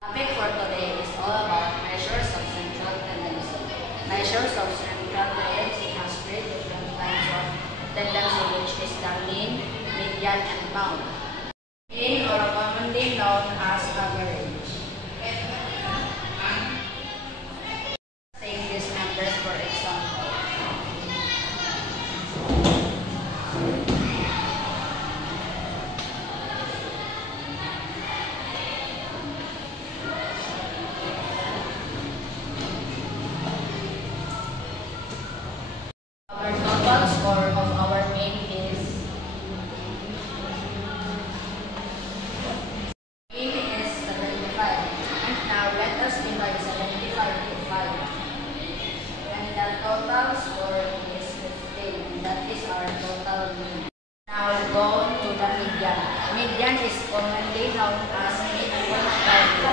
Topic for today is all about measures of central tendency. Measures of central tendency has three different kinds of tendency, which is the mean, median, and bound. Mean, or commonly known as average. Take these numbers for example. Our total score of our mean is mean is 75. And now let us divide 75 to 5. And the total score is 15. And that is our total mean. Now go to the median. Median is commonly known as midpoint value.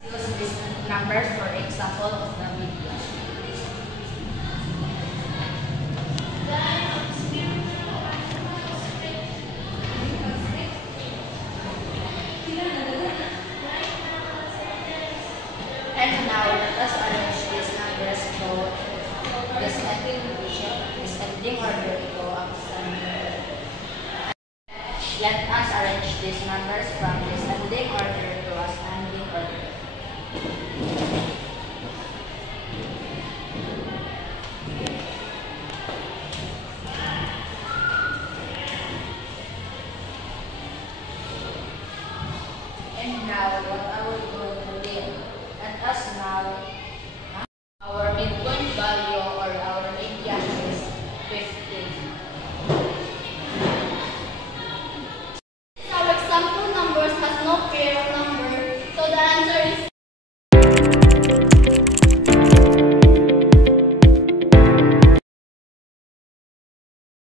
Use these numbers for example of the median. And now let us arrange these numbers for descending order to ascending. Let us arrange these numbers from descending order to ascending order. And now what I will do to do. Let us now